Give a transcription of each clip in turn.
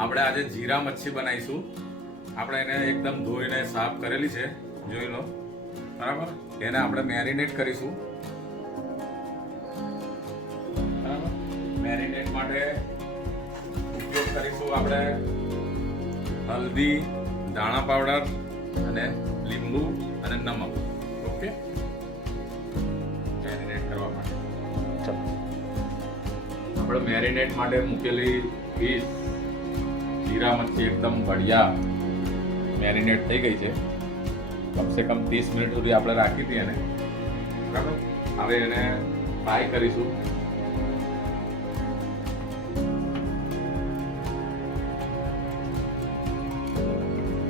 આપણે આજે જીરા મચ્છી બનાવીશું. આપણે એને એકદમ ધોઈને સાફ કરેલી છે, જોઈ લો. બરાબર, એને આપણે મેરિનેટ કરીશું. બરાબર, મેરિનેટ માટે ઉપયોગ કરીશું આપણે હલ્દી, ધાણા પાવડર અને લીંબુ અને નમક. ઓકે, મેરિનેટ કરવા માટે આપણે મેરિનેટ માટે મૂકેલી ફિશ જીરા મચ્છી એકદમ બઢિયા મેરિનેટ થઈ ગઈ છે. કમસે કમ 30 મિનિટ સુધી આપણે રાખી હતી એને. બરાબર, હવે એને ફ્રાય કરીશું.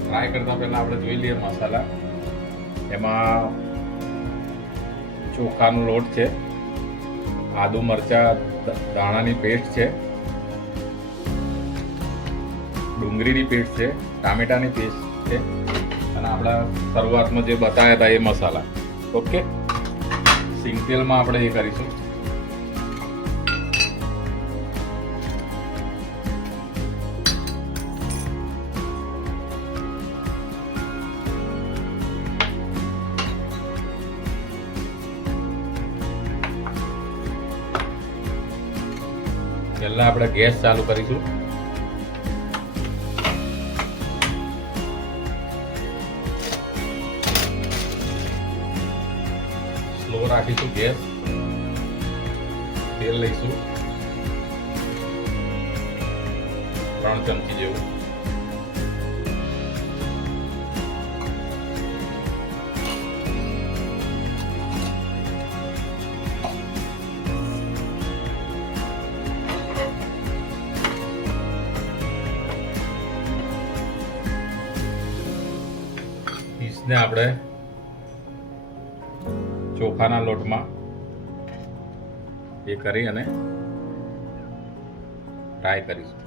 ફ્રાય કરતા પહેલા આપણે જોઈ લઈએ મસાલા. એમાં ચોખાનો લોટ છે, આદુ મરચા દાણાની પેસ્ટ છે, ડુંગળીની પેસ્ટ છે, ટામેટાની પેસ્ટ છે અને આપણા શરૂઆતમાં જે બતાવ્યા હતા એ મસાલા. ઓકે, સિંગ તેલમાં આપણે એ કરીશું. પહેલા આપણે ગેસ ચાલુ કરીશું. સ્લો રાખીશું ગેસ. તેલ લઈશું 3 ચમચી જેવું. ફિશને આપણે ચોખાના લોટમાં એ કરી અને ફ્રાય કરીશું.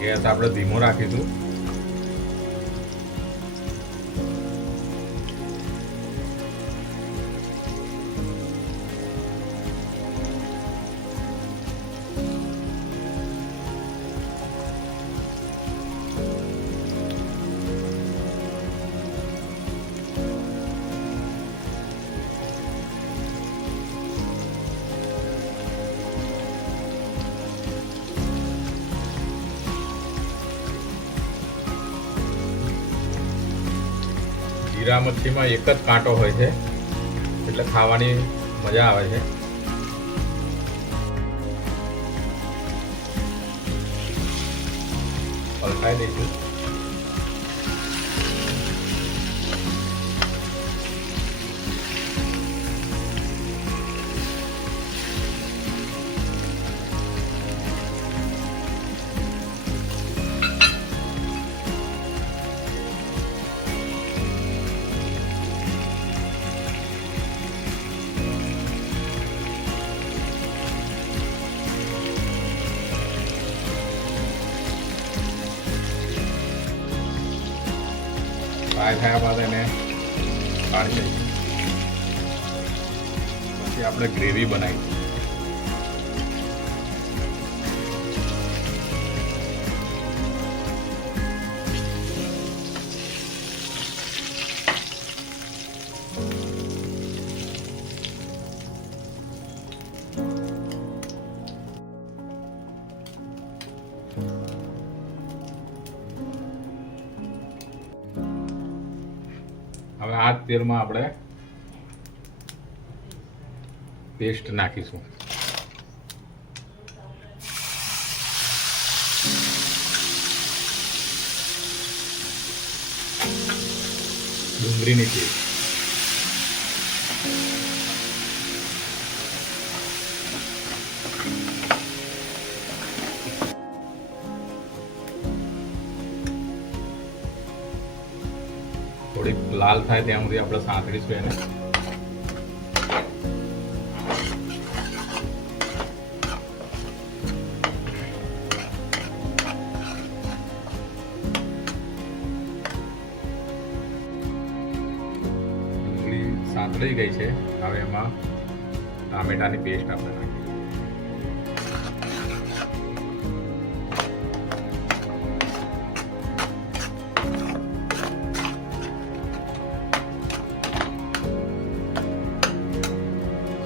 ગેસ આપણે ધીમો રાખીશું. જીરા મચ્છીમાં એક જ કાંટો હોય છે એટલે ખાવાની મજા આવે છે. પલટાઈ દઈશું. ફ્રાય થયા બાદ એને કાઢી લઈશું. પછી આપણે ગ્રેવી બનાવીશું. હવે આ તેલમાં આપણે પેસ્ટ નાખીશું. ડુંગળીની પેસ્ટ, થોડીક લાલ થાય ત્યાં સુધી આપણે સાંતળીશું એને. ડુંગળી સાંતળી ગઈ છે. હવે એમાં ટામેટાની પેસ્ટ આપણે નાખીશું.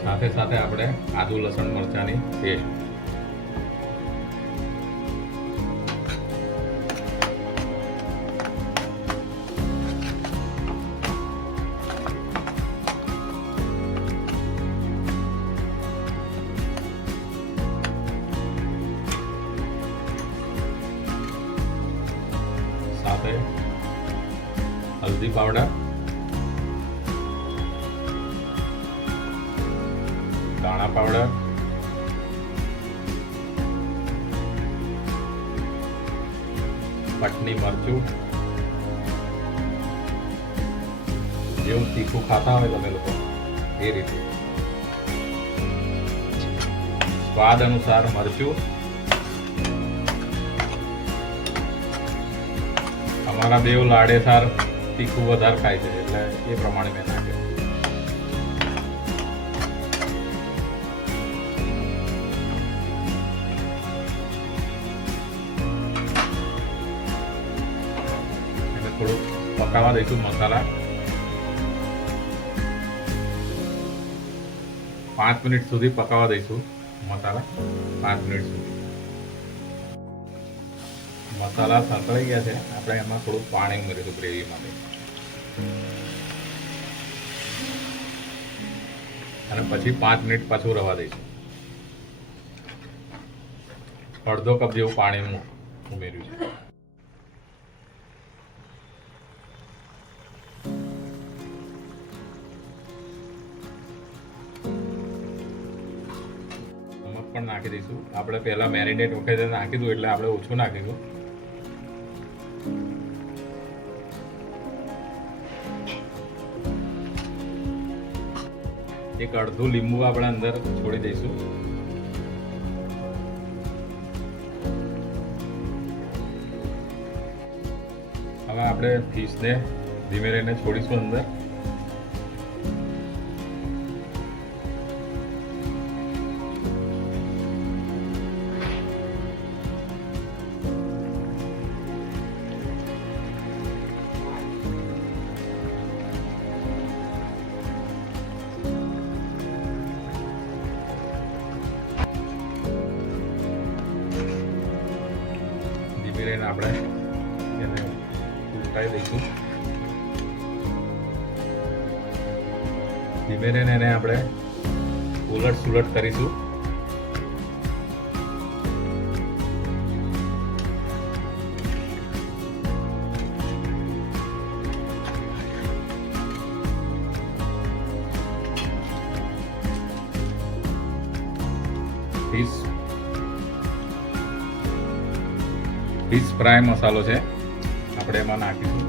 સાથે સાથે આપણે આદુ લસણ મરચાંની પેસ્ટ, સાથે હલ્દી પાવડર, દાણા પાવડર, પટની મરચું, જેવું તીખું ખાતા હોય તમે લોકો એ રીતે, સ્વાદ અનુસાર મરચું. અમારા બેવ લાડેસાર તીખું વધારે ખાય છે એટલે એ પ્રમાણે મેં નાખ્યું. થોડુંક પકાવવા દઈશું મસાલા. 5 મિનિટ સુધી પકાવવા દઈશું મસાલા. 5 મિનિટ સુધી મસાલા સંતળાઈ ગયા છે. આપણે એમાં થોડું પાણી ઉમેરીશું ગ્રેવી માટે અને પછી 5 મિનિટ પાછું રવા દઈશું. અડધો કપ જેવું પાણી ઉમેર્યું છે. પણ નાખી દઈશું. આપણે પહેલા મેરિનેટ વખતે નાખી દઉં એટલે આપણે ઓછું નાખીશું. એક અડધું લીંબુ આપણે અંદર છોડી દઈશું. હવે આપણે ફિશને ધીમે રહીને છોડીશું અંદર. આપણે એને ઉલટાવી દઈશું. ધીમે રહીને એને આપણે ઉલટ સુલટ કરીશું. ફિશ ફ્રાય મસાલો છે આપણે એમાં નાખીશું.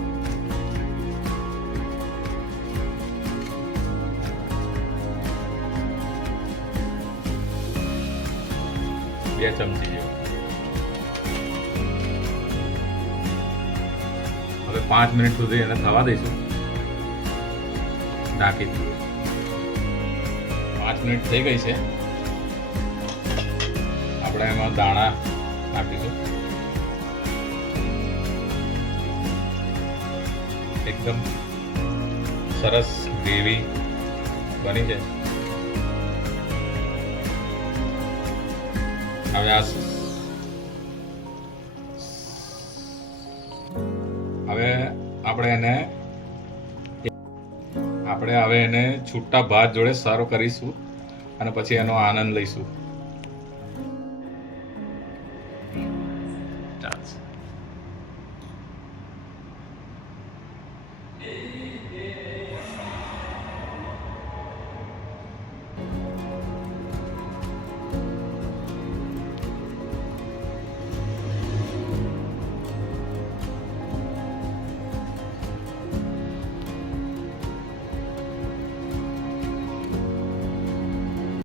બે ચમચી જેવું. હવે 5 મિનિટ સુધી એને થવા દઈશું. ઢાંકી દઈએ. 5 મિનિટ થઈ ગઈ છે. આપણે એમાં દાણા નાખીશું. એકદમ સરસ ગ્રેવી બની છે. હવે આપણે એને છૂટા ભાત જોડે સર્વ કરીશું અને પછી એનો આનંદ લઈશું.